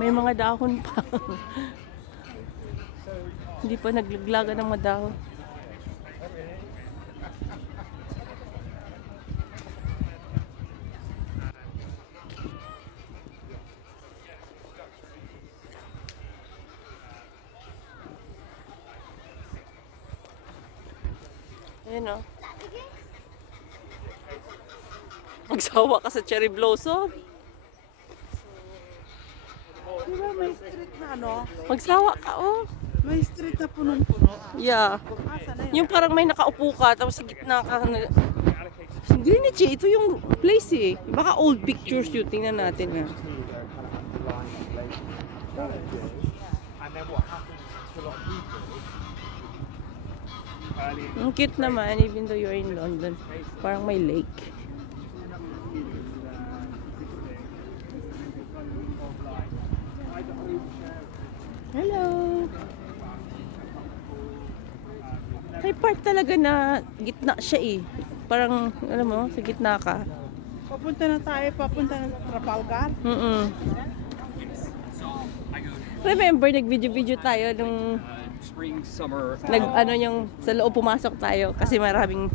May mga dahon pa. Hindi pa naglaglaga ng mga dahon. Ayan o. Magsawa ka sa cherry blossom. Di ba may street na ano? Magsawa ka, oh. May street na punong-puno. Yeah. Asa na yun? Yung parang may nakaupo ka, tapos sa gitna ka. Hindi ni Chi, ito yung place eh. Baka old pictures yun. Tingnan natin nga. Ang cute naman, even though you're in London. Parang may lake. Hello! May part talaga na gitna siya eh. Parang, alam mo, sa gitna ka. Papunta na tayo, papunta na Trafalgar. Remember, nag-video-video tayo nung Spring, summer. ano yung sa loob pumasok tayo kasi maraming